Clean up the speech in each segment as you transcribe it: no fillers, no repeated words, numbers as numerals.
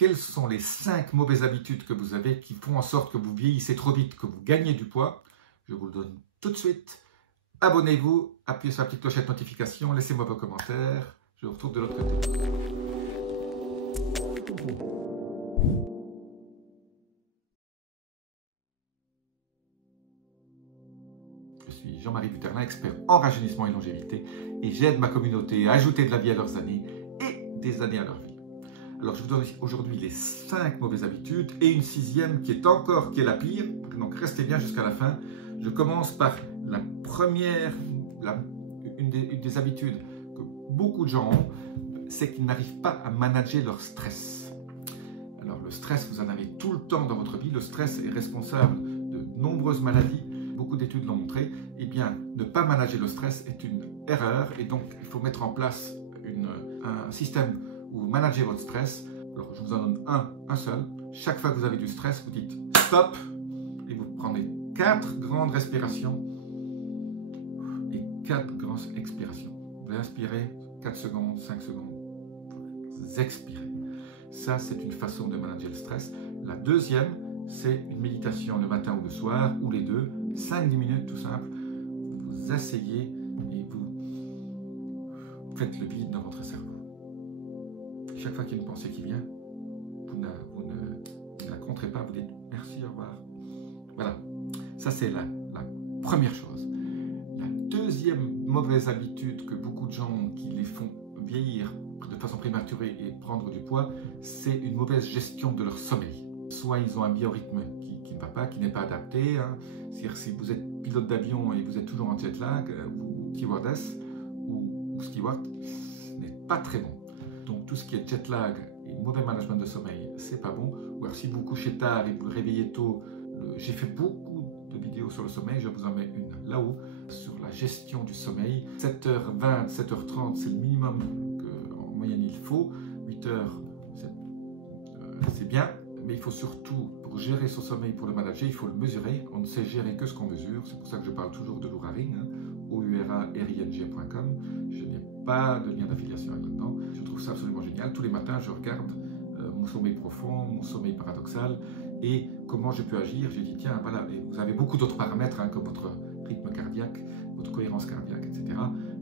quelles sont les 5 mauvaises habitudes que vous avez qui font en sorte que vous vieillissez trop vite, que vous gagnez du poids. Je vous le donne tout de suite. Abonnez-vous, appuyez sur la petite clochette notification, laissez-moi vos commentaires. Je vous retrouve de l'autre côté. Je suis Jean-Marie Buterlin, expert en rajeunissement et longévité, et j'aide ma communauté à ajouter de la vie à leurs années et des années à leur vie. Alors je vous donne aujourd'hui les 5 mauvaises habitudes et une 6e qui est la pire, donc restez bien jusqu'à la fin. Je commence par la première, une des habitudes que beaucoup de gens ont, c'est qu'ils n'arrivent pas à manager leur stress. Alors le stress, vous en avez tout le temps dans votre vie, le stress est responsable de nombreuses maladies, beaucoup d'études l'ont montré. Eh bien, ne pas manager le stress est une erreur et donc il faut mettre en place un système où vous managez votre stress. Alors je vous en donne un seul. Chaque fois que vous avez du stress, vous dites stop et vous prenez 4 grandes respirations et 4 grandes expirations. Vous inspirez 4 secondes, 5 secondes, vous expirez. Ça, c'est une façon de manager le stress. La deuxième, c'est une méditation le matin ou le soir, ou les deux, 5-10 minutes tout simple. Vous vous asseyez et vous faites le vide dans votre cerveau. Chaque fois qu'il y a une pensée qui vient, vous ne la compterez pas, vous dites merci, au revoir. Voilà, ça c'est la première chose. La deuxième mauvaise habitude que beaucoup de gens qui les font vieillir de façon prématurée et prendre du poids, c'est une mauvaise gestion de leur sommeil. Soit ils ont un biorhythme qui ne va pas, qui n'est pas adapté. C'est-à-dire si vous êtes pilote d'avion et vous êtes toujours en jet lag, ou stewardess, ou steward, ce n'est pas très bon. Donc tout ce qui est jet lag et mauvais management de sommeil, c'est pas bon. Ou alors si vous couchez tard et vous vous réveillez tôt, j'ai fait beaucoup de vidéos sur le sommeil, je vous en mets une là-haut, sur la gestion du sommeil. 7h20, 7h30, c'est le minimum qu'en moyenne il faut. 8h, c'est bien, mais il faut surtout, pour gérer son sommeil, pour le manager, il faut le mesurer. On ne sait gérer que ce qu'on mesure, c'est pour ça que je parle toujours de l'Oura Ring, ouraring.com. Je n'ai pas de lien d'affiliation là-dedans. Je trouve ça absolument génial. Tous les matins, je regarde mon sommeil profond, mon sommeil paradoxal et comment je peux agir. J'ai dit, tiens, voilà, et vous avez beaucoup d'autres paramètres comme votre rythme cardiaque, votre cohérence cardiaque, etc.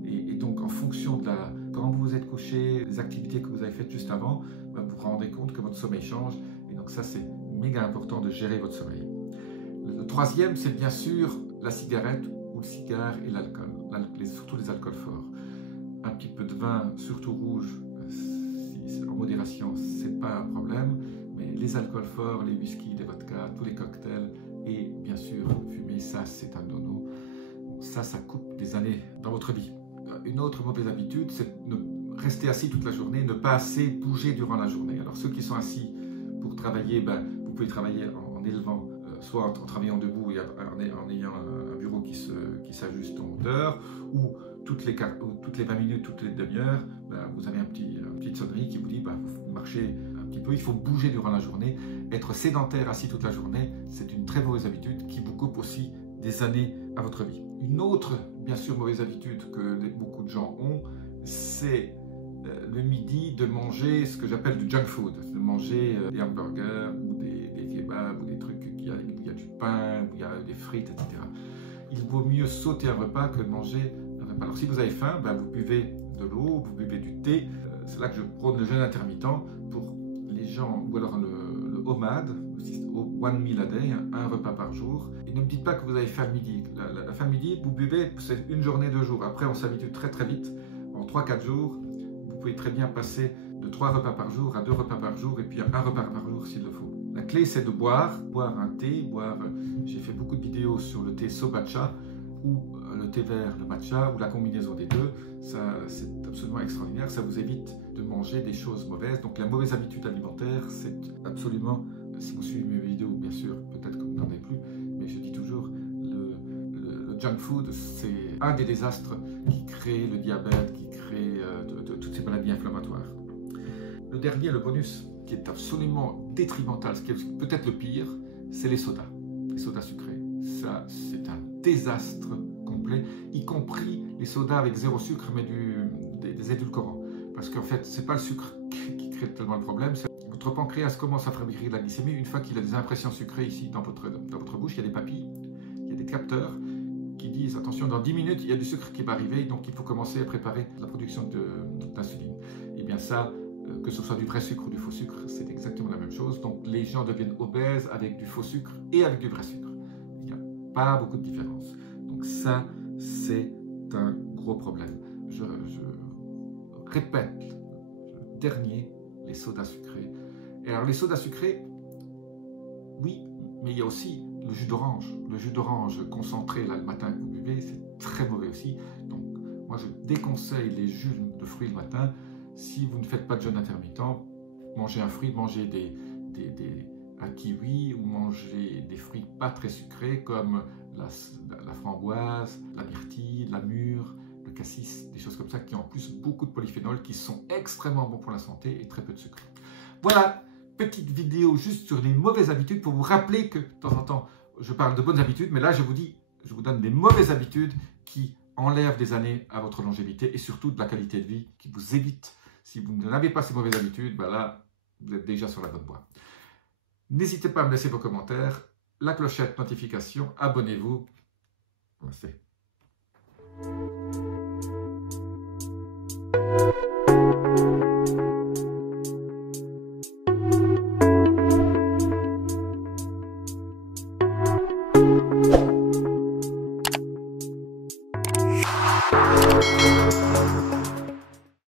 Et donc, en fonction de quand vous vous êtes couché, les activités que vous avez faites juste avant, vous vous rendez compte que votre sommeil change. Et donc, ça, c'est méga important de gérer votre sommeil. Le troisième, c'est bien sûr la cigarette ou le cigare et l'alcool, surtout les alcools forts. Un petit peu de vin, surtout rouge, en modération, c'est pas un problème, mais les alcools forts, les whisky, les vodkas, tous les cocktails et bien sûr fumer, ça c'est un no-no. Ça coupe des années dans votre vie. Une autre mauvaise habitude, c'est de rester assis toute la journée, ne pas assez bouger durant la journée. Alors ceux qui sont assis pour travailler, vous pouvez travailler en élevant, soit en travaillant debout et en ayant un bureau qui s'ajuste en hauteur, ou toutes les 20 minutes, toutes les demi-heures, vous avez une petite sonnerie qui vous dit vous marchez un petit peu, il faut bouger durant la journée. Être sédentaire assis toute la journée, c'est une très mauvaise habitude qui vous coupe aussi des années à votre vie. Une autre, bien sûr, mauvaise habitude que beaucoup de gens ont, c'est le midi de manger ce que j'appelle du junk food, de manger des hamburgers ou des kebabs ou des trucs où il y a du pain, où il y a des frites, etc. Il vaut mieux sauter un repas que de manger un repas. Alors si vous avez faim, vous buvez de l'eau, vous buvez du thé. C'est là que je prône le jeûne intermittent pour les gens, ou alors le OMAD, One Meal a Day, un repas par jour. Et ne me dites pas que vous avez faim le midi. La faim le midi, vous buvez, c'est une journée, 2 jours. Après, on s'habitue très très vite. En 3-4 jours, vous pouvez très bien passer de 3 repas par jour à 2 repas par jour et puis à 1 repas par jour s'il le faut. La clé, c'est de boire un thé, j'ai fait beaucoup de vidéos sur le thé Sobacha ou le thé vert, le matcha, ou la combinaison des deux. Ça, c'est absolument extraordinaire. Ça vous évite de manger des choses mauvaises. Donc la mauvaise habitude alimentaire, c'est absolument, si vous suivez mes vidéos, bien sûr, peut-être que vous n'en avez plus, mais je dis toujours, le junk food, c'est un des désastres qui crée le diabète, qui crée toutes ces maladies inflammatoires. Le dernier, le bonus, qui est absolument détrimental, ce qui est peut-être le pire, c'est les sodas sucrés. Ça, c'est un désastre complet, y compris les sodas avec 0 sucre, mais des édulcorants. Parce qu'en fait, ce n'est pas le sucre qui crée tellement le problème, c'est Votre pancréas commence à fabriquer de la glycémie une fois qu'il a des impressions sucrées ici dans votre bouche. Il y a des papilles, il y a des capteurs qui disent attention, dans 10 minutes, il y a du sucre qui va arriver, donc il faut commencer à préparer la production d'insuline. Et bien ça, que ce soit du vrai sucre ou du faux sucre, c'est exactement la même chose. Donc les gens deviennent obèses avec du faux sucre et avec du vrai sucre. Il n'y a pas beaucoup de différence. Donc ça, c'est un gros problème. Je répète, le dernier, les sodas sucrés. Et alors les sodas sucrés, oui, mais il y a aussi le jus d'orange. Le jus d'orange concentré là, le matin que vous buvez, c'est très mauvais aussi. Donc moi je déconseille les jus de fruits le matin. Si vous ne faites pas de jeûne intermittent, mangez un fruit, mangez un kiwi ou mangez des fruits pas très sucrés comme la framboise, la myrtille, la mûre, le cassis, des choses comme ça qui ont en plus beaucoup de polyphénols qui sont extrêmement bons pour la santé et très peu de sucre. Voilà, petite vidéo juste sur les mauvaises habitudes pour vous rappeler que de temps en temps, je parle de bonnes habitudes, mais là je vous donne des mauvaises habitudes qui enlèvent des années à votre longévité et surtout de la qualité de vie qui vous évite. Si vous n'avez pas ces mauvaises habitudes, ben là, vous êtes déjà sur la bonne voie. N'hésitez pas à me laisser vos commentaires, la clochette, notification, abonnez-vous. Merci.